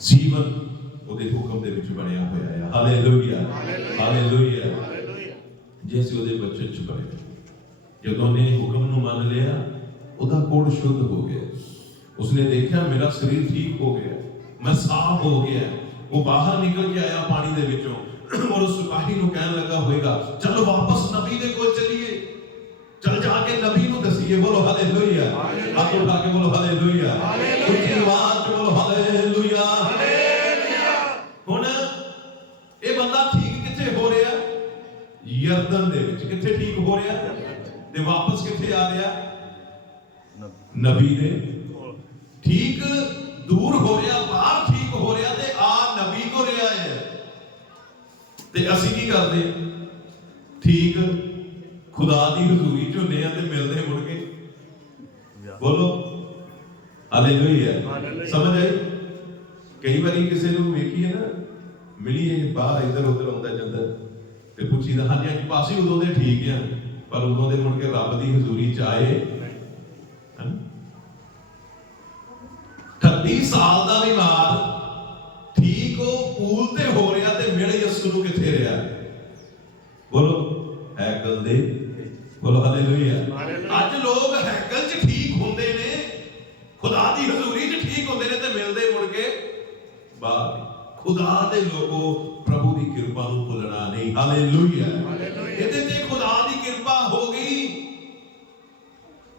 ਜੀਵਨ ਉਹਦੇ ਹੁਕਮ ਦੇ ਵਿੱਚ ਬਣਿਆ ਹੋਇਆ ਹੈ। ਹਾਲੇਲੂਇਆ ਹਾਲੇਲੂਇਆ ਜੇ ਅਸੀਂ ਉਹਦੇ ਬੱਚੇ ਚ ਪਏ ਜਦੋਂ ਨੇ ਹੁਕਮ ਨੂੰ ਮੰਨ ਲਿਆ ਉਹਦਾ ਕੋੜ ਸ਼ੁੱਧ ਹੋ ਗਿਆ। ਉਸਨੇ ਦੇਖਿਆ ਮੇਰਾ ਸਰੀਰ ਠੀਕ ਹੋ ਗਿਆ। ਮੈਂ ਸਾਫ਼ ਹੋ ਗਿਆ। ਉਹ ਬਾਹਰ ਨਿਕਲ ਕੇ ਆਇਆ ਪਾਣੀ ਦੇ ਵਿੱਚੋਂ। ਔਰ ਉਸ ਸਿਪਾਹੀ ਨੂੰ ਕਹਿਣ ਲੱਗਾ ਹੋਵੇਗਾ ਚਲੋ ਵਾਪਸ ਨਬੀ ਦੇ ਕੋਲ ਚਲੀਏ। ਚਲ ਜਾ ਕੇ ਨਬੀ ਨੂੰ ਦਸੀਏ ਬੋਲੋ ਹਾਲੇਲੂਇਆ ਹੱਥ ਉਠਾ ਕੇ ਬੋਲੋ ਹਾਲੇਲੂਇਆ ਉੱਚੀ ਕਿੱਥੇ ਆ ਰਿਹਾ। ਨਬੀ ਦੇ ਠੀਕ ਦੂਰ ਹੋ ਰਿਹਾ ਬਾਹਰ ਠੀਕ ਹੋ ਰਿਹਾ ਤੇ ਆ ਨਬੀ ਕੋ ਰਿਹਾ ਹੈ। ਤੇ ਅਸੀਂ ਕੀ ਕਰਦੇ ਠੀਕ ਖੁਦਾ ਦੀ ਹਜ਼ੂਰੀ ਚ ਹੁੰਦੇ ਆ ਤੇ ਮਿਲਦੇ ਮੁੜ ਕੇ। ਬੋਲੋ। ਹਾਲੇਲੂਇਆ। ਸਮਝ ਆਈ? ਕਈ ਵਾਰੀ ਕਿਸੇ ਨੂੰ ਵੇਖੀਏ ਨਾ ਮਿਲੀਏ ਬਾਹਰ ਇੱਧਰ ਉੱਧਰ ਆਉਂਦਾ ਜਾਂਦਾ। ਤੇ ਪੁੱਛੀਦਾ ਹਾਂਜੀ ਅੱਜ ਪਾਸੇ ਉਦੋਂ ਦੇ ਠੀਕ ਆ। ਪਰ ਉਦੋਂ ਦੇ ਮੁੜ ਕੇ ਰੱਬ ਦੀ ਹਜ਼ੂਰੀ ਚ ਆਏ। ਹਨ? 38 ਸਾਲ ਦਾ ਬਿਮਾਰ ਠੀਕ ਉਹ ਪੂਲ ਤੇ ਹੋ ਰਿਹਾ ਤੇ ਮਿਲ ਯਿਸੂ ਨੂੰ ਕਿੱਥੇ ਰਿਹਾ? ਬੋਲੋ ਹੈਕਲ ਦੇ। ਬੋਲੋ ਹਾਲੇਲੂਇਆ। ਅੱਜ ਲੋਕ ਹੈਕਲ 'ਚ ਠੀਕ ਹੁੰਦੇ ਨੇ ਖੁਦਾ ਦੀ ਹਜ਼ੂਰੀ 'ਚ ਠੀਕ ਹੁੰਦੇ ਨੇ ਤੇ ਮਿਲਦੇ ਮੁੜ ਕੇ ਬਾਹਰ। ਖੁਦਾ ਦੇ ਲੋਕੋ ਪ੍ਰਭੂ ਦੀ ਕਿਰਪਾ ਨੂੰ ਭੁੱਲਣਾ ਨਹੀਂ। ਹਾਲੇਲੂਇਆ। ਇਹਦੇ ਤੇ ਖੁਦਾ ਦੀ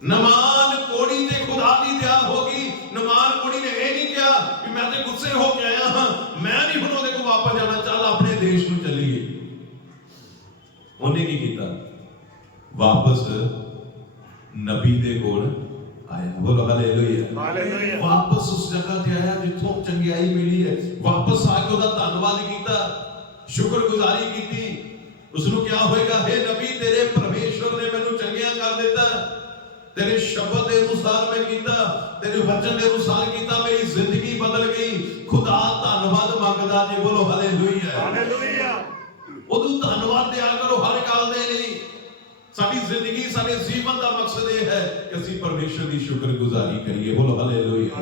ਨਮਾਨ ਕੋੜੀ ਤੇ ਖੁਦਾ ਦੀ ਦਇਆ ਹੋ ਗਈ ਨਮਾਨ ਕੋੜੀ ਨੇ ਇਹ ਨਹੀਂ ਕਿਹਾ ਕਿ ਮੈਂ ਤੇ ਗੁੱਸੇ ਹੋ ਕੇ ਆਇਆ ਹਾਂ ਮੈਂ ਨਹੀਂ ਹੁਣ ਉਹਦੇ ਕੋਲ ਵਾਪਸ ਜਾਣਾ ਚੱਲ ਆਪਣੇ ਦੇਸ਼ ਨੂੰ ਚੱਲੀਏ ਉਹਨੇ ਕੀ ਕੀਤਾ ਵਾਪਸ ਨਬੀ ਦੇ ਕੋਲ ਆਇਆ ਬੋਲੋ ਹਾਲੇਲੂਇਆ ਵਾਪਸ ਉਸ ਜਗ੍ਹਾ ਤੇ ਆਇਆ ਜਿੱਥੋਂ ਚੰਗਿਆਈ ਮਿਲੀ ਹੈ ਵਾਪਸ ਆ ਕੇ ਉਹਦਾ ਧੰਨਵਾਦ ਕੀਤਾ ਸ਼ੁਕਰਗੁਜ਼ਾਰੀ ਕੀਤੀ ਉਸ ਨੂੰ ਕਿਹਾ ਹੋਏਗਾ ਹੈ ਨਬੀ ਤੇਰੇ ਪਰਮੇਸ਼ਵਰ ਨੇ ਮੈਨੂੰ ਚੰਗਿਆ ਕਰ ਦਿੱਤਾ ਤੇਰੇ ਸ਼ਬਦ ਦੇ ਅਨੁਸਾਰ ਮੈਂ ਕੀਤਾ ਤੇਰੇ ਵਚਨ ਦੇ ਅਨੁਸਾਰ ਕੀਤਾ ਮੇਰੀ ਜ਼ਿੰਦਗੀ ਬਦਲ ਗਈ। ਖੁਦਾ ਧੰਨਵਾਦ ਮੰਗਦਾ ਜੇ ਬੋਲੋ ਹਾਲੇਲੂਇਆ। ਉਦੋਂ ਧੰਨਵਾਦ ਦਿਆ ਕਰੋ ਹਰ ਗੱਲ ਦੇ ਲਈ। ਸਾਡੀ ਜ਼ਿੰਦਗੀ ਸਾਡੇ ਜੀਵਨ ਦਾ ਮਕਸਦ ਇਹ ਹੈ ਕਿ ਅਸੀਂ ਪਰਮੇਸ਼ਰ ਦੀ ਸ਼ੁਕਰਗੁਜ਼ਾਰੀ ਕਰੀਏ। ਬੋਲੋ ਹਾਲੇਲੂਇਆ।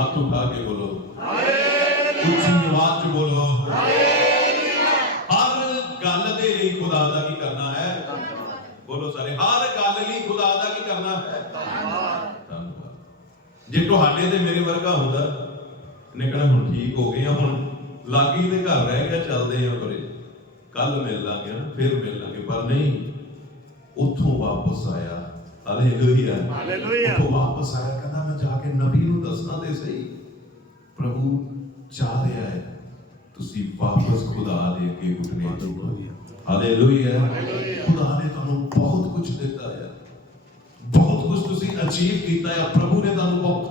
ਹੱਥ ਉਠਾ ਕੇ ਬੋਲੋ। ਹਾਲੇਲੂਇਆ। ਉੱਚੀ ਆਵਾਜ਼ ਚ ਬੋਲੋ। ਹਰ ਗੱਲ ਦੇ ਲਈ ਖੁਦਾ ਦਾ ਕੀ ਕਰਨਾ ਹੈ ਬੋਲੋ ਸਾਰੇ ਹਰ ਗੱਲ ਲਈ ਖੁਦਾ ਦਾ ਕੀ ਕਰਨਾ ਹੈ ਧੰਨਵਾਦ ਜੇ ਤੁਹਾਡੇ ਤੇ ਮੇਰੇ ਵਰਗਾ ਹੁੰਦਾ ਇਹਨੇ ਕਹਿਣਾ ਹੁਣ ਠੀਕ ਹੋ ਗਏ ਆ ਹੁਣ ਲਾਗੀ ਦੇ ਘਰ ਰਹਿ ਗਿਆ ਚੱਲਦੇ ਆ ਪਰੇ ਕੱਲ ਮਿਲ ਲਾਂਗੇ ਨਾ ਫਿਰ ਮਿਲ ਲਾਂਗੇ ਪਰ ਨਹੀਂ ਉੱਥੋਂ ਵਾਪਸ ਆਇਆ। Hallelujah hallelujah. ਉੱਥੋਂ ਵਾਪਸ ਆਇਆ ਕਹਿੰਦਾ ਮੈਂ ਜਾ ਕੇ ਨਬੀ ਨੂੰ ਦੱਸਣਾ ਤੇ ਸਹੀ। ਪ੍ਰਭੂ ਚਾਹ ਰਿਹਾ ਹੈ ਤੁਸੀਂ ਵਾਪਸ ਖੁਦਾ ਦੇ ਅੱਗੇ ਘੁਟਨੇ ਟੇਕੋ ਹਾਲੇਲੂਇਆ ਖੁਦਾ ਨੇ ਤੁਹਾਨੂੰ ਬਹੁਤ ਕੁਝ ਦਿੱਤਾ ਹੈ ਤੁਸੀਂ ਅਚੀਵ ਕੀਤਾ ਹੈ ਪ੍ਰਭੂ ਨੇ ਤੁਹਾਨੂੰ ਬਹੁਤ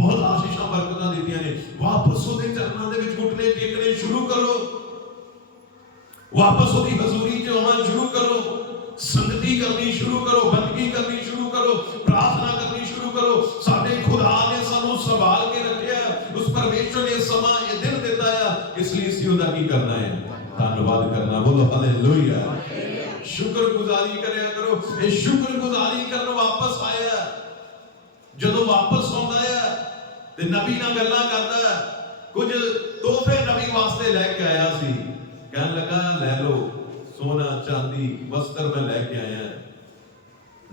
ਬਹੁਤ ਆਸ਼ੀਸ਼ਾਂ ਬਰਕਤਾਂ ਦਿੱਤੀਆਂ ਨੇ। ਵਾਪਸ ਉਹਦੇ ਚਰਨਾਂ ਦੇ ਵਿੱਚ ਘੁਟਨੇ ਟੇਕਣੇ ਸ਼ੁਰੂ ਕਰੋ। ਵਾਪਸ ਉਹਦੀ ਹਜ਼ੂਰੀ 'ਚ ਆਉਣਾ ਸ਼ੁਰੂ ਕਰੋ। ਸੰਗਤੀ ਕਰਨੀ ਸ਼ੁਰੂ ਕਰੋ ਬੰਦਗੀ ਕਰਨੀ ਸ਼ੁਰੂ ਕਰੋ ਪ੍ਰਾਰਥਨਾ ਕਰਨੀ ਸ਼ੁਰੂ ਕਰੋ। ਸਾਡੇ ਖੁਦਾ ਨੇ ਸਾਨੂੰ ਸੰਭਾਲ ਕੇ ਰੱਖਿਆ। ਉਸ ਪਰਮੇਸ਼ਰ ਨੇ ਸਮਾਂ ਇਹ ਦਿਨ ਦਿੱਤਾ ਹੈ। ਇਸ ਲਈ ਅਸੀਂ ਉਹਦਾ ਕੀ ਕਰਨਾ ਹੈ? ਧੰਨਵਾਦ ਕਰਨਾ। ਬੋਲੋ ਹਾਲੇਲੂਇਆ ਸ਼ੁਕਰਗੁਜ਼ਾਰੀ ਕਰਿਆ ਕਰੋ। ਇਹ ਸ਼ੁਕਰਗੁਜ਼ਾਰੀ ਕਰਨ ਵਾਪਸ ਆਇਆ। ਜਦੋਂ ਵਾਪਸ ਆਉਂਦਾ ਹੈ ਤੇ ਨਬੀ ਨਾਲ ਗੱਲਾਂ ਕਰਦਾ ਹੈ ਕੁਝ ਤੋਹਫੇ ਨਬੀ ਵਾਸਤੇ ਲੈ ਕੇ ਆਇਆ ਸੀ। ਕਹਿਣ ਲੱਗਾ ਲੈ ਲਓ ਸੋਨਾ ਚਾਂਦੀ ਵਸਤਰ ਮੈਂ ਲੈ ਕੇ ਆਇਆ।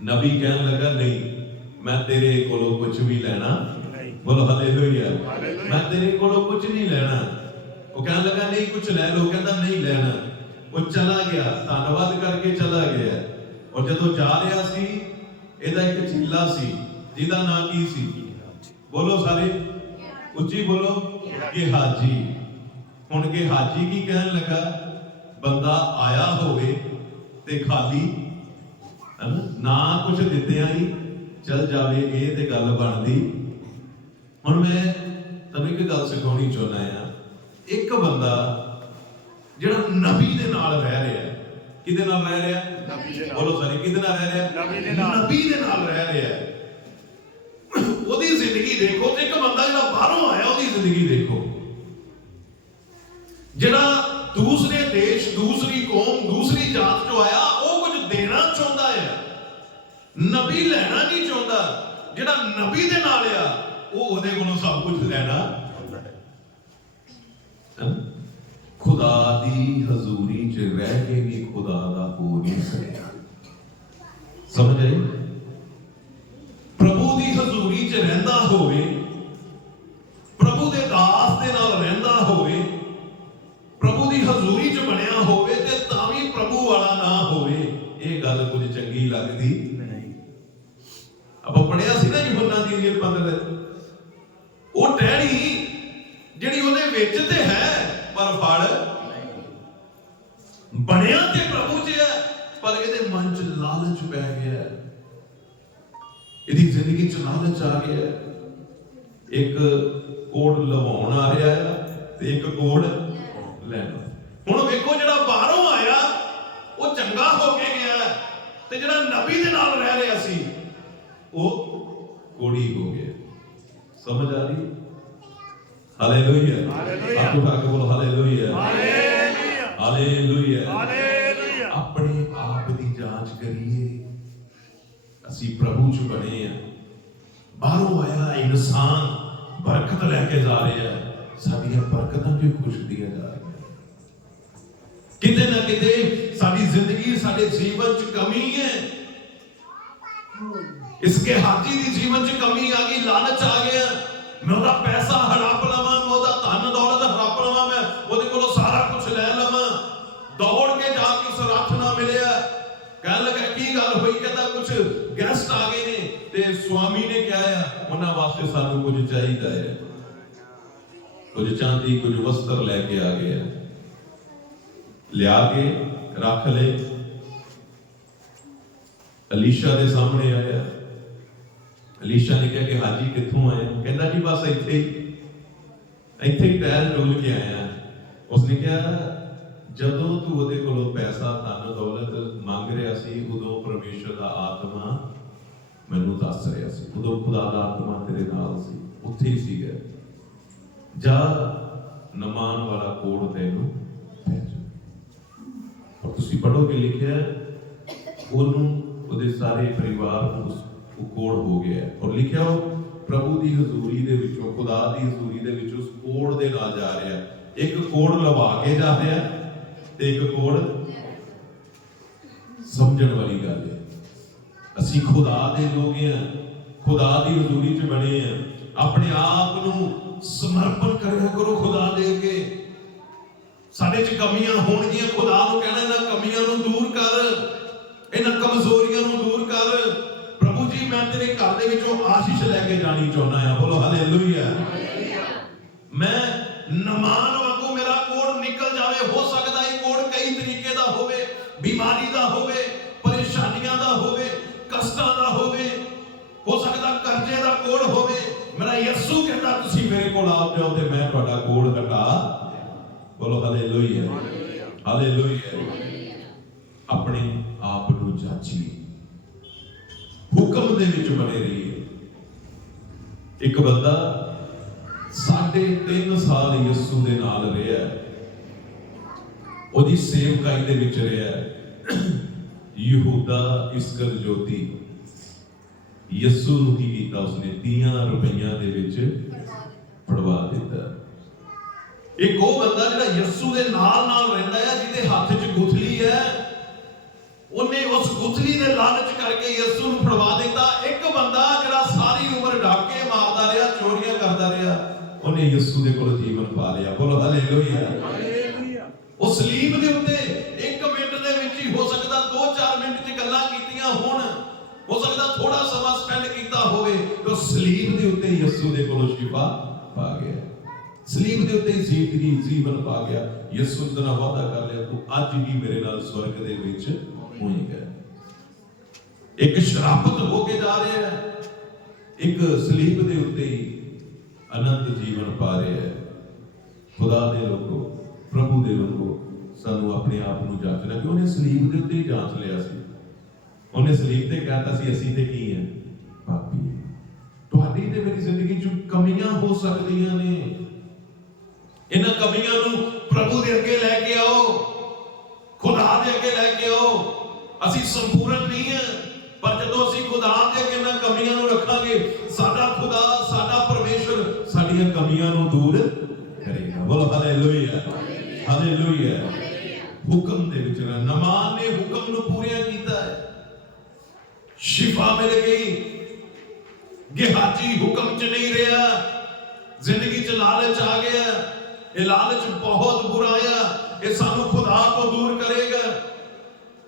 ਨਬੀ ਕਹਿਣ ਲੱਗਾ ਨਹੀਂ ਮੈਂ ਤੇਰੇ ਕੋਲੋਂ ਕੁਝ ਵੀ ਲੈਣਾ ਨਹੀਂ। ਬੋਲੋ ਹਾਲੇਲੂਇਆ। ਹਾਲੇਲੂਇਆ। ਮੈਂ ਤੇਰੇ ਕੋਲੋਂ ਕੁਝ ਨਹੀਂ ਲੈਣਾ। ਉਹ ਕਹਿਣ ਲੱਗਾ ਨਹੀਂ ਕੁਝ ਲੈ ਲਓ। ਕਹਿੰਦਾ ਨਹੀਂ ਲੈਣਾ। ਉਹ ਚਲਾ ਗਿਆ। ਧੰਨਵਾਦ ਕਰਕੇ ਚਲਾ ਗਿਆ। ਔਰ ਜਦੋਂ ਜਾ ਰਿਹਾ ਸੀ ਇਹਦਾ ਇੱਕ ਚੀਲਾ ਸੀ। ਜਿਹਦਾ ਨਾਂ ਕੀ ਸੀ? ਬੋਲੋ ਸਾਰੇ। ਉੱਚੀ ਬੋਲੋ। ਕਿ ਹਾਜੀ। ਹੁਣ ਕਿ ਹਾਜੀ ਕੀ ਕਹਿਣ ਲੱਗਾ? ਬੰਦਾ ਆਇਆ ਹੋਵੇ ਤੇ ਖਾਲੀ ਨਾ ਕੁਝ ਦਿੱਤਿਆਂ ਹੀ ਚਲ ਜਾਵੇ ਇਹ ਤੇ ਗੱਲ ਬਣਦੀ। ਹੁਣ ਮੈਂ ਤੁਹਾਨੂੰ ਇੱਕ ਗੱਲ ਸਿਖਾਉਣੀ ਚਾਹੁੰਦਾ ਆ ਇੱਕ ਬੰਦਾ ਜਿਹੜਾ ਨਬੀ ਦੇ ਨਾਲ ਰਹਿ ਰਿਹਾ ਕਿਹਦੇ ਨਾਲ ਰਹਿ ਰਿਹਾ? ਹੈ? ਨਬੀ ਦੇ ਨਾਲ। ਬੋਲੋ ਸਾਰੇ ਕਿਹਦੇ ਨਾਲ ਰਹਿ ਰਿਹਾ? ਹੈ? ਨਬੀ ਦੇ ਨਾਲ। ਨਬੀ ਦੇ ਨਾਲ ਰਹਿ ਰਿਹਾ ਹੈ ਉਹਦੀ ਜ਼ਿੰਦਗੀ ਦੇਖੋ ਤੇ ਇੱਕ ਬੰਦਾ ਜਿਹੜਾ ਬਾਹਰੋਂ ਆਇਆ ਉਹਦੀ ਜ਼ਿੰਦਗੀ ਦੇਖੋ ਜਿਹੜਾ ਦੂਸਰੇ ਦੇਸ਼, ਦੂਸਰੀ ਕੌਮ, ਦੂਸਰੀ ਜਾਤ ਚੋਂ ਆਇਆ, ਉਹ ਕੁਝ ਦੇਣਾ ਚਾਹੁੰਦਾ ਹੈ। ਨਬੀ ਲੈਣਾ ਨਹੀਂ ਚਾਹੁੰਦਾ? ਜਿਹੜਾ ਨਬੀ ਦੇ ਨਾਲ ਆ, ਉਹ ਉਹਦੇ ਕੋਲੋਂ ਸਭ ਕੁਝ ਲੈਣਾ ਹੈਂ? ਖੁਦਾ ਦੀ ਹਜ਼ੂਰੀ 'ਚ ਰਹਿ ਕੇ ਵੀ ਖੁਦਾ ਦਾ ਹੋ ਨਹੀਂ ਸਕਿਆ ਸਮਝ ਆਈ? ਪ੍ਰਭੂ ਦੀ ਹਜ਼ੂਰੀ 'ਚ ਰਹਿੰਦਾ ਹੋਵੇ ਪ੍ਰਭੂ ਦੇ ਦਾਸ ਦੇ ਨਾਲ ਰਹਿੰਦਾ ਹੋਵੇ ਪ੍ਰਭੂ ਦੀ ਹਜ਼ੂਰੀ 'ਚ ਬਣਿਆ ਹੋਵੇ ਤੇ ਤਾਂ ਵੀ ਪ੍ਰਭੂ ਵਾਲਾ ਨਾ ਹੋਵੇ ਇਹ ਗੱਲ ਕੁਝ ਚੰਗੀ ਲੱਗਦੀ ਨਹੀਂ ਆਪਾਂ ਪੜਿਆ ਸੀ ਨਾ ਯੂਹੰਨਾ ਦੀ ਇੰਜੀਲ ਪੰਦਰ ਉਹ ਟਹਿਣੀ ਜਿਹੜੀ ਉਹਦੇ ਵਿੱਚ ਤੇ ਹੈ ਪਰ ਫਲ ਬਣਿਆ ਤੇ ਪ੍ਰਭੂ 'ਚ ਹੈ ਪਰ ਇਹਦੇ ਮਨ 'ਚ ਲਾਲਚ ਪੈ ਗਿਆ ਹੈ। ਇਹਦੀ ਜ਼ਿੰਦਗੀ 'ਚ ਲਾਲਚ ਆ ਗਿਆ। ਇੱਕ ਕੋੜ ਲਵਾਉਣ ਆ ਰਿਹਾ ਹੈ ਤੇ ਇੱਕ ਕੋੜ ਲੈਣਾ। ਹੁਣ ਵੇਖੋ ਜਿਹੜਾ ਬਾਹਰੋਂ ਆਇਆ ਉਹ ਚੰਗਾ ਹੋ ਕੇ ਗਿਆ ਤੇ ਜਿਹੜਾ ਨਬੀ ਦੇ ਨਾਲ ਰਹਿ ਰਿਹਾ ਸੀ ਉਹ ਕੋੜੀ ਹੋ ਗਿਆ ਸਮਝ ਆ ਰਹੀ? ਹਾਲੇਲੂਇਆ। ਹਾਲੇਲੂਇਆ। ਆਪ ਉਠਾ ਕੇ ਬੋਲੋ ਹਾਲੇਲੂਇਆ ਹਾਲੇਲੂਇਆ। ਹਾਲੇਲੂਇਆ। ਹਾਲੇਲੂਇਆ। ਅਸੀਂ ਚ ਬਣੇ ਆ। ਬਾਹਰੋਂ ਆਇਆ ਇਨਸਾਨ ਬਰਕਤ ਲੈ ਕੇ ਜਾ ਰਿਹਾ ਸਾਡੀਆਂ ਬਰਕਤਾਂ ਵੀ ਖੁਸ਼ਦੀਆਂ ਜਾ ਰਹੀਆਂ ਕਿਤੇ ਨਾ ਕਿਤੇ ਸਾਡੀ ਜ਼ਿੰਦਗੀ, ਸਾਡੇ ਜੀਵਨ ਚ ਕਮੀ ਹੈ। ਇਸਕੇ ਹਾਜੀ ਦੀ ਜੀਵਨ ਚ ਕਮੀ ਆ ਗਈ, ਲਾਲਚ ਆ ਗਿਆ। ਮੈਂ ਉਹਦਾ ਪੈਸਾ ਹੜਪ ਲਵਾਂ, ਮੈਂ ਉਹਦਾ ਧਨ ਦੌਲਤ ਹੜਪ ਲਵਾਂ, ਮੈਂ ਉਹਦੇ ਕੋਲੋਂ ਸਾਰਾ ਕੁਝ ਲੈ ਲਵਾਂ। ਦੌੜ ਕੇ ਜਾ ਕੇ ਉਸ ਰੱਥ ਨਾ ਮਿਲਿਆ। ਕਹਿਣ ਲੱਗਾ, ਕੀ ਗੱਲ ਹੋਈ? ਕਹਿੰਦਾ ਕੁਝ ਗੈਸਟ ਤੇ ਸਵਾਮੀ ਨੇ ਕਿਹਾ ਆ ਉਹਨਾਂ ਵਾਸਤੇ ਸਾਨੂੰ ਕੁਝ ਚਾਹੀਦਾ ਹੈ ਕੁਝ ਚਾਂਦੀ ਕੁਝ ਵਸਤਰ ਲੈ ਕੇ ਆ ਗਏ ਆ ਲਿਆ ਕੇ ਰੱਖ ਲਏ ਅਲੀਸ਼ਾ ਦੇ ਸਾਹਮਣੇ ਆਇਆ ਅਲੀਸ਼ਾ ਨੇ ਕਿਹਾ ਕਿ ਹਾਜੀ ਕਿੱਥੋਂ ਆਏ ਹੋ? ਕਹਿੰਦਾ ਜੀ ਬਸ ਇੱਥੇ ਹੀ ਇੱਥੇ ਹੀ ਟਹਿਲ ਡੁੱਲ ਕੇ ਆਇਆ ਉਸਨੇ ਕਿਹਾ ਜਦੋਂ ਤੂੰ ਉਹਦੇ ਕੋਲੋਂ ਪੈਸਾ ਧਨ ਦੌਲਤ ਮੰਗ ਰਿਹਾ ਸੀ ਉਦੋਂ ਪਰਮੇਸ਼ਰ ਦਾ ਆਤਮਾ ਮੈਨੂੰ ਦੱਸ ਰਿਹਾ ਸੀ, ਉਦੋਂ ਖੁਦਾ ਦਾ ਆਤਮਾ ਤੇਰੇ ਨਾਲ ਸੀ, ਉੱਥੇ ਹੀ ਸੀਗਾ। ਜਾ ਨਮਾਨ ਵਾਲਾ ਕੋੜ ਤੈਨੂੰ ਔਰ ਤੁਸੀਂ ਪੜੋਗੇ ਲਿਖਿਆ, ਉਹਨੂੰ, ਉਹਦੇ ਸਾਰੇ ਪਰਿਵਾਰ ਨੂੰ ਉਸ ਕੋੜ ਹੋ ਗਿਆ। ਔਰ ਲਿਖਿਆ ਉਹ ਪ੍ਰਭੂ ਦੀ ਹਜ਼ੂਰੀ ਦੇ ਵਿੱਚੋਂ, ਖੁਦਾ ਦੀ ਹਜ਼ੂਰੀ ਦੇ ਵਿੱਚ ਉਸ ਕੋੜ ਦੇ ਨਾਲ ਜਾ ਰਿਹਾ। ਇੱਕ ਕੋੜ ਲਵਾ ਕੇ ਜਾ ਰਿਹਾ ਤੇ ਇੱਕ ਕੋੜ ਸਮਝਣ ਵਾਲੀ ਗੱਲ ਹੈ। ਅਸੀਂ ਖੁਦਾ ਦੇ ਲੋਕ ਹਾਂ, ਖੁਦਾ ਦੀ ਹਜ਼ੂਰੀ 'ਚ ਬਣੇ ਆ ਆਪਣੇ ਆਪ ਨੂੰ ਸਮਰਪਣ ਕਰਿਆ ਕਰੋ ਖੁਦਾ ਦੇ ਅੱਗੇ। ਸਾਡੇ 'ਚ ਕਮੀਆਂ ਹੋਣਗੀਆਂ, ਖੁਦਾ ਨੂੰ ਕਹਿਣਾ, ਇਹਨਾਂ ਕਮੀਆਂ ਨੂੰ ਦੂਰ ਕਰ। ਇਹਨਾਂ ਕਮਜ਼ੋਰੀਆਂ ਨੂੰ ਦੂਰ ਕਰ। ਪ੍ਰਭੂ ਜੀ, ਮੈਂ ਤੇਰੇ ਘਰ ਦੇ ਵਿੱਚੋਂ ਆਸ਼ੀਸ਼ ਲੈ ਕੇ ਜਾਣੀ ਚਾਹੁੰਦਾ ਆ ਬੋਲੋ ਹਾਲੇਲੂਇਆ ਤੁਸੀਂ ਮੇਰੇ ਕੋਲ ਆਪ ਜਾਓ ਤੇ ਮੈਂ ਤੁਹਾਡਾ ਕੋੜ ਘਟਾ ਬੋਲੋ ਹਾਲੇਲੂਇਆ। ਹਾਲੇਲੂਇਆ। ਆਪਣੇ ਆਪ ਨੂੰ ਜਾਂਚੀਏ। ਹੁਕਮ ਦੇ ਵਿੱਚ ਬਣੇ ਰਹੀਏ। ਇੱਕ ਬੰਦਾ ਸਾਢੇ 3 ਸਾਲ ਯਿਸੂ ਦੇ ਨਾਲ ਰਿਹਾ ਉਹਦੀ ਸੇਵਕਾਈ ਦੇ ਵਿੱਚ ਰਿਹਾ ਯਹੂਦਾ ਇਸਕਰ ਜੋਤੀ। ਯਿਸੂ ਨੂੰ ਕੀ ਕੀਤਾ ਉਸਨੇ? 30 ਰੁਪਈਆਂ ਦੇ ਵਿੱਚ ਫੜਵਾ ਦਿੱਤਾ। ਇੱਕ ਉਹ ਬੰਦਾ ਜਿਹੜਾ ਯਿਸੂ ਦੇ ਨਾਲ ਨਾਲ ਰਹਿੰਦਾ ਹੈ ਜਿਹਦੇ ਹੱਥ 'ਚ ਗੁਥਲੀ ਹੈ ਉਹਨੇ ਉਸ ਗੁਥਲੀ ਦੇ ਲਾਲਚ ਕਰਕੇ ਯਿਸੂ ਨੂੰ ਫੜਵਾ ਦਿੱਤਾ। ਇੱਕ ਬੰਦਾ ਜਿਹੜਾ ਸਾਰੀ ਉਮਰ ਡਾਕੇ ਮਾਰਦਾ ਰਿਹਾ ਚੋਰੀਆਂ ਕਰਦਾ ਰਿਹਾ ਉਹਨੇ ਯਿਸੂ ਦੇ ਕੋਲ ਜੀਵਨ ਪਾ ਲਿਆ। ਬੋਲੋ ਹਾਲੇਲੂਇਆ। ਹਾਲੇਲੂਇਆ। ਉਹ ਸਲੀਬ ਦੇ ਉੱਤੇ 1 ਮਿੰਟ ਦੇ ਵਿੱਚ ਹੀ ਹੋ ਸਕਦਾ 2-4 ਮਿੰਟ 'ਚ ਗੱਲਾਂ ਕੀਤੀਆਂ ਹੋਣ। ਹੋ ਸਕਦਾ ਥੋੜਾ ਸਮਾਂ ਸਪੈਂਡ ਕੀਤਾ ਹੋਵੇ ਤੇ ਸਲੀਬ ਦੇ ਉੱਤੇ ਯਿਸੂ ਦੇ ਕੋਲੋਂ ਸ਼ਿਫਾ ਪਾ ਗਿਆ। ਸਲੀਬ ਦੇ ਉੱਤੇ ਜ਼ਿੰਦਗੀ ਜੀਵਨ ਪਾ ਗਿਆ। ਯਿਸੂ ਨੇ ਤਾਂ ਵਾਅਦਾ ਕਰ ਲਿਆ, ਤੂੰ ਅੱਜ ਹੀ ਮੇਰੇ ਨਾਲ ਸਵਰਗ ਦੇ ਵਿੱਚ ਹੋਏਗਾ। ਇੱਕ ਸ਼ਰਾਪਤ ਹੋ ਕੇ ਜਾ ਰਿਹਾ ਹੈ। ਇੱਕ ਸਲੀਬ ਦੇ ਉੱਤੇ ਹੀ ਅਨੰਤ ਜੀਵਨ ਪਾ ਰਿਹਾ ਹੈ। ਖੁਦਾ ਦੇ ਲੋਕੋ, ਪ੍ਰਭੂ ਦੇ ਲੋਕੋ, ਸਾਨੂੰ ਆਪਣੇ ਆਪ ਨੂੰ ਜਾਂਚਣਾ ਕਿ ਉਹਨੇ ਸਲੀਬ ਦੇ ਉੱਤੇ ਹੀ ਜਾਂਚ ਲਿਆ ਸੀ। ਉਹਨੇ ਸਲੀਬ ਤੇ ਕਹਤਾ ਸੀ, ਅਸੀਂ ਤੇ ਕੀ ਹੈ? ਪਾਪੀ ਤੁਹਾਡੀ ਤੇ ਮੇਰੀ ਜ਼ਿੰਦਗੀ 'ਚ ਕਮੀਆਂ ਹੋ ਸਕਦੀਆਂ ਨੇ। ਇਹਨਾਂ ਕਮੀਆਂ ਨੂੰ ਪ੍ਰਭੂ ਦੇ ਅੱਗੇ ਲੈ ਕੇ ਆਓ। ਖੁਦਾ ਦੇ ਅੱਗੇ ਲੈ ਕੇ ਆਓ। ਅਸੀਂ ਸੰਪੂਰਨ ਨਹੀਂ ਹੈ ਪਰ ਜਦੋਂ ਅਸੀਂ ਖੁਦਾ ਦੇ ਅੱਗੇ ਇਹਨਾਂ ਕਮੀਆਂ ਨੂੰ ਰੱਖਾਂਗੇ ਸਾਡਾ ਖੁਦਾ ਸਾਡਾ ਪਰਮੇਸ਼ਰ ਸਾਡੀਆਂ ਕਮੀਆਂ ਨੂੰ ਦੂਰ ਕਰੇਗਾ। ਬੋਲੋ ਹਾਲੇਲੂਇਆ ਹਾਲੇਲੂਇਆ ਹੁਕਮ ਦੇ ਵਿੱਚ ਰਹਿਣਾ। ਨਮਾਨ ਨੇ ਹੁਕਮ ਨੂੰ ਪੂਰਿਆ ਕੀਤਾ ਹੈ ਸ਼ਿਫਾ ਮਿਲ ਗਈ ਗਿਹਾਜੀ ਹੁਕਮ ਚ ਨਹੀਂ ਰਿਹਾ। ਜ਼ਿੰਦਗੀ ਚ ਲਾਲਚ ਆ ਗਿਆ। ਇਹ ਲਾਲਚ ਬਹੁਤ ਬੁਰਾ ਆ। ਇਹ ਸਾਨੂੰ ਖੁਦਾ ਤੋਂ ਦੂਰ ਕਰੇਗਾ।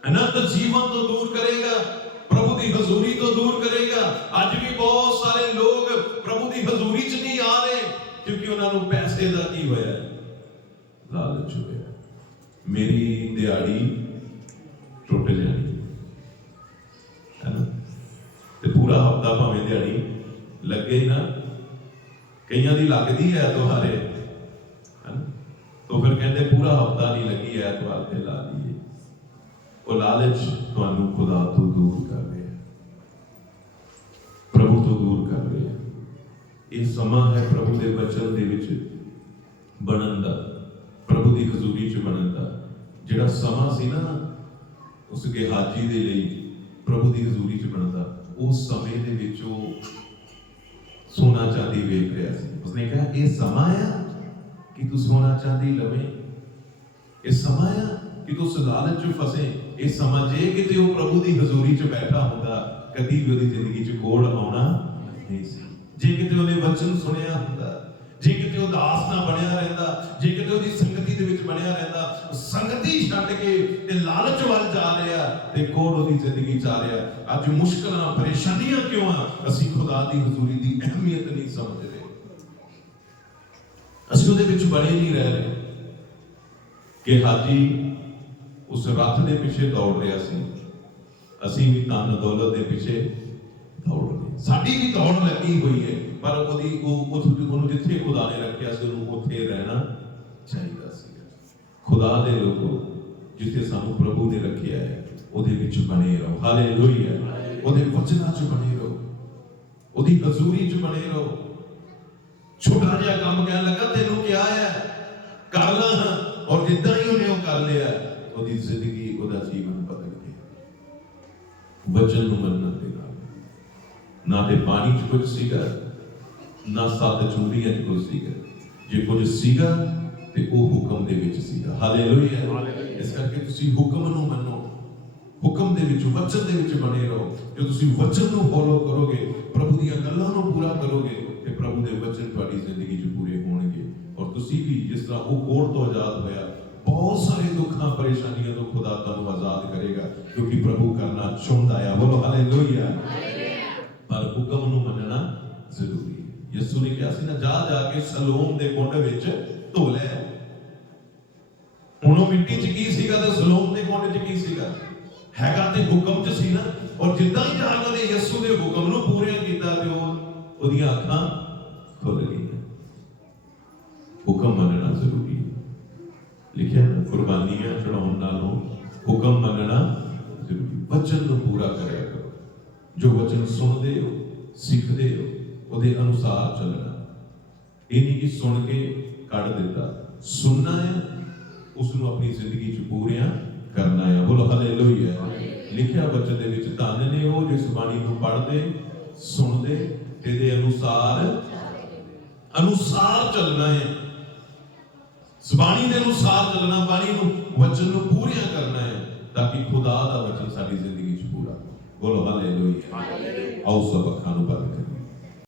ਅਨੰਤ ਜੀਵਨ ਤੋਂ ਦੂਰ ਕਰੇਗਾ। ਪ੍ਰਭੂ ਦੀ ਹਜ਼ੂਰੀ ਤੋਂ ਦੂਰ ਕਰੇਗਾ। ਅੱਜ ਵੀ ਬਹੁਤ ਸਾਰੇ ਲੋਕ ਪ੍ਰਭੂ ਦੀ ਹਜ਼ੂਰੀ 'ਚ ਨਹੀਂ ਆ ਰਹੇ, ਕਿਉਂਕਿ ਉਹਨਾਂ ਨੂੰ ਪੈਸੇ ਦਾ ਕੀ ਹੋਇਆ? ਲਾਲਚ ਹੋਇਆ। ਮੇਰੀ ਦਿਹਾੜੀ ਟੁੱਟ ਜਾਣੀ। ਹੈ ਨਾ ਤੇ ਪੂਰਾ ਹਫਤਾ ਭਾਵੇਂ ਦਿਹਾੜੀ ਲੱਗੇ ਨਾ। ਕਈਆਂ ਦੀ ਲੱਗਦੀ ਹੈ ਤੁਹਾਰੇ ਹਨ? ਤੋਂ ਫਿਰ ਕਹਿੰਦੇ ਪੂਰਾ ਹਫਤਾ ਨਹੀਂ ਲੱਗੀ ਐਤਵਾਰ ਤੇ ਲਾ ਲਈਏ। ਉਹ ਲਾਲਚ ਤੁਹਾਨੂੰ ਖੁਦਾ ਤੋਂ ਦੂਰ ਕਰ ਰਿਹਾ ਪ੍ਰਭੂ ਤੋਂ ਦੂਰ ਕਰ ਰਿਹਾ ਇਹ ਸਮਾਂ ਹੈ ਪ੍ਰਭੂ ਦੇ ਬਚਨ ਦੇ ਵਿੱਚ ਬਣਨ ਦਾ, ਪ੍ਰਭੂ ਦੀ ਹਜ਼ੂਰੀ 'ਚ ਬਣਨ ਦਾ। ਜਿਹੜਾ ਸਮਾਂ ਸੀ ਨਾ ਉਸ ਹਾਜੀ ਦੇ ਲਈ ਪ੍ਰਭੂ ਦੀ ਹਜ਼ੂਰੀ 'ਚ ਬਣਨ ਦਾ ਉਸ ਸਮੇਂ ਦੇ ਵਿੱਚ ਉਹ ਸੋਨਾ ਚਾਂਦੀ ਵੇਖ ਰਿਹਾ ਸੀ। ਉਸਨੇ ਕਿਹਾ, ਇਹ ਸਮਾਂ ਆ ਕਿ ਤੂੰ ਸੋਨਾ ਚਾਂਦੀ ਲਵੇਂ। ਇਹ ਸਮਾਂ ਆ ਕਿ ਤੂੰ ਉਸ 'ਚ ਫਸੇ। ਇਹ ਸਮਾਂ ਜੇ ਕਿਤੇ ਉਹ ਪ੍ਰਭੂ ਦੀ ਹਜ਼ੂਰੀ 'ਚ ਬੈਠਾ ਹੁੰਦਾ, ਕਦੀ ਵੀ ਉਹਦੀ ਜ਼ਿੰਦਗੀ 'ਚ ਕੋੜ ਆਉਣਾ ਨਹੀਂ ਸੀ। ਜੇ ਕਿਤੇ ਉਹਨੇ ਵਚਨ ਸੁਣਿਆ ਹੁੰਦਾ, ਜੇ ਕਿਤੇ ਉਹ ਦਾਸ ਨਾ ਬਣਿਆ ਰਹਿੰਦਾ, ਜੇ ਕਿਤੇ ਉਹਦੀ ਸੰਗਤ ਦੇ ਵਿੱਚ ਬਣਿਆ ਰਹਿੰਦਾ ਸੰਗਤੀ ਛੱਡ ਕੇ ਤੇ ਲਾਲਚ ਵੱਲ ਜਾ ਰਿਹਾ ਤੇ ਕੋੜ ਉਹਦੀ ਜ਼ਿੰਦਗੀ 'ਚ ਆ ਰਿਹਾ। ਅੱਜ ਮੁਸ਼ਕਲਾਂ, ਪਰੇਸ਼ਾਨੀਆਂ ਕਿਉਂ ਆ? ਅਸੀਂ ਖੁਦਾ ਦੀ ਹਜ਼ੂਰੀ ਦੀ ਅਹਿਮੀਅਤ ਨਹੀਂ ਸਮਝਦੇ। ਅਸੀਂ ਉਹਦੇ ਵਿੱਚ ਬਣੇ ਨਹੀਂ ਰਹਿ ਰਹੇ। ਕਿ ਹਾਜੀ, ਉਸ ਰੱਥ ਦੇ ਪਿੱਛੇ ਦੌੜ ਰਿਹਾ ਸੀ। ਅਸੀਂ ਵੀ ਧਨ ਦੌਲਤ ਦੇ ਪਿੱਛੇ ਦੌੜ ਰਹੇ ਸਾਡੀ ਵੀ ਦੌੜ ਲੱਗੀ ਹੋਈ ਹੈ, ਪਰ ਉਹਦੀ ਉਹ ਉਹਨੂੰ ਜਿੱਥੇ ਖੁਦਾ ਨੇ ਰੱਖਿਆ ਸੀ, ਉਹਨੂੰ ਉੱਥੇ ਰਹਿਣਾ ਚਾਹੀਦਾ। ਖੁਦਾ ਦੇ ਲੋਕੋ ਜਿੱਥੇ ਸਾਨੂੰ ਪ੍ਰਭੂ ਨੇ ਰੱਖਿਆ ਹੈ ਉਹਦੇ ਵਿੱਚ ਬਣੇ ਰਹੋ। ਹਾਲੇਲੂਇਆ ਉਹਦੇ ਵਚਨਾਂ 'ਚ ਬਣੇ ਰਹੋ। ਉਹਦੀ ਹਜ਼ੂਰੀ 'ਚ ਬਣੇ ਰਹੋ। ਛੋਟਾ ਜਿਹਾ ਕੰਮ ਕਹਿਣ ਲੱਗਾ ਤੈਨੂੰ ਕਿਹਾ ਹੈ ਕਰ ਲਾ। ਔਰ ਜਿੱਦਾਂ ਹੀ ਉਹਨੇ ਉਹ ਕਰ ਲਿਆ ਉਹਦੀ ਜ਼ਿੰਦਗੀ ਉਹਦਾ ਜੀਵਨ ਬਦਲ ਗਿਆ। ਵਚਨ ਨੂੰ ਮੰਨਣ ਦੇ ਨਾਲ। ਨਾ ਤੇ ਪਾਣੀ 'ਚ ਕੁਝ ਸੀਗਾ ਨਾ ਸੱਤ ਚੁੰਬੀਆਂ 'ਚ ਕੁਝ ਸੀਗਾ। ਜੇ ਕੁਝ ਸੀਗਾ ਤੇ ਉਹ ਹੁਕਮ ਦੇ ਵਿੱਚ ਸੀਗਾ। ਹਾਲੇਲੂਇਆ ਇਸ ਕਰਕੇ ਤੁਸੀਂ ਹੁਕਮ ਨੂੰ ਮੰਨੋ। ਹੁਕਮ ਦੇ ਵਿੱਚ ਵਚਨ ਦੇ ਵਿੱਚ ਬਣੇ ਰਹੋ। ਜੇ ਤੁਸੀਂ ਵਚਨ ਨੂੰ ਫੋਲੋ ਕਰੋਗੇ ਪ੍ਰਭੂ ਦੀਆਂ ਗੱਲਾਂ ਨੂੰ ਪੂਰਾ ਕਰੋਗੇ ਤੇ ਪ੍ਰਭੂ ਦੇ ਵਚਨ ਤੁਹਾਡੀ ਜ਼ਿੰਦਗੀ 'ਚ ਪੂਰੇ ਹੋਣਗੇ। ਔਰ ਤੁਸੀਂ ਵੀ ਜਿਸ ਤਰ੍ਹਾਂ ਉਹ ਕੋੜ ਤੋਂ ਆਜ਼ਾਦ ਹੋਇਆ ਬਹੁਤ ਸਾਰੇ ਦੁੱਖਾਂ ਪਰੇਸ਼ਾਨੀਆਂ ਤੋਂ ਖੁਦਾ ਤੁਹਾਨੂੰ ਆਜ਼ਾਦ ਕਰੇਗਾ ਕਿਉਂਕਿ ਪ੍ਰਭੂ ਕਰਨਾ ਚਾਹੁੰਦਾ ਹੈ ਬੋਲੋ ਹਾਲੇਲੂਇਆ ਪਰ ਹੁਕਮ ਨੂੰ ਮੰਨਣਾ ਜ਼ਰੂਰੀ ਹੈ। ਯਿਸੂ ਨੇ ਕਿਹਾ ਸੀ ਨਾ ਜਾ ਜਾ ਕੇ ਸਲੋਮ ਦੇ ਕੁੰਡ ਵਿੱਚ ਧੋ ਲੈ। ਹੁਣ ਉਹ ਮਿੱਟੀ 'ਚ ਕੀ ਸੀਗਾ ਤੇ ਸਲੋਮ ਦੇ ਕੁੰਡ 'ਚ ਕੀ ਸੀਗਾ? ਹੈਗਾ ਤੇ ਹੁਕਮ 'ਚ ਸੀ ਨਾ। ਔਰ ਜਿੱਦਾਂ ਹੀ ਜਾਨ ਨੇ ਯਿਸੂ ਦੇ ਹੁਕਮ ਨੂੰ ਪੂਰਿਆ ਕੀਤਾ ਤੇ ਉਹ ਉਹਦੀਆਂ ਅੱਖਾਂ ਖੁੱਲ ਗਈਆਂ। ਹੁਕਮ ਮੰਨਣਾ ਜ਼ਰੂਰੀ ਹੈ। ਲਿਖਿਆ ਨਾ, ਕੁਰਬਾਨੀਆਂ ਚੜਾਉਣ ਨਾਲੋਂ ਹੁਕਮ ਮੰਨਣਾ ਜ਼ਰੂਰੀ। ਵਚਨ ਨੂੰ ਪੂਰਾ ਕਰਿਆ ਕਰੋ। ਜੋ ਵਚਨ ਸੁਣਦੇ ਹੋ ਸਿੱਖਦੇ ਹੋ ਉਹਦੇ ਅਨੁਸਾਰ ਚੱਲਣਾ। ਇਹ ਨਹੀਂ ਕਿ ਸੁਣ ਕੇ ਕੱਢ ਦਿੱਤਾ। ਸੁਣਨਾ ਹੈ ਉਸ ਨੂੰ ਆਪਣੀ ਜ਼ਿੰਦਗੀ 'ਚ ਪੂਰਿਆ ਕਰਨਾ ਹੈ। ਬੋਲੋ ਹਾਲੇਲੂਇਆ ਲਿਖਿਆ ਵਚਨ ਦੇ ਵਿੱਚ ਧੰਨ ਨੇ ਉਹ ਜਿਸ ਬਾਣੀ ਨੂੰ ਪੜ੍ਹਦੇ ਸੁਣਦੇ ਤੇ ਦੇ ਅਨੁਸਾਰ ਅਨੁਸਾਰ ਚੱਲਣਾ ਹੈ। ਜ਼ਬਾਨੀ ਦੇ ਅਨੁਸਾਰ ਚੱਲਣਾ ਬਾਣੀ ਨੂੰ ਵਚਨ ਨੂੰ ਪੂਰੀਆਂ ਕਰਨਾ ਹੈ ਤਾਂ ਕਿ ਖੁਦਾ ਦਾ ਵਚਨ ਸਾਡੀ ਜ਼ਿੰਦਗੀ 'ਚ ਪੂਰਾ। ਬੋਲੋ ਹਾਲੇਲੂਇਆ ਆਓ ਸਭ ਅੱਖਾਂ ਨੂੰ ਬੰਦ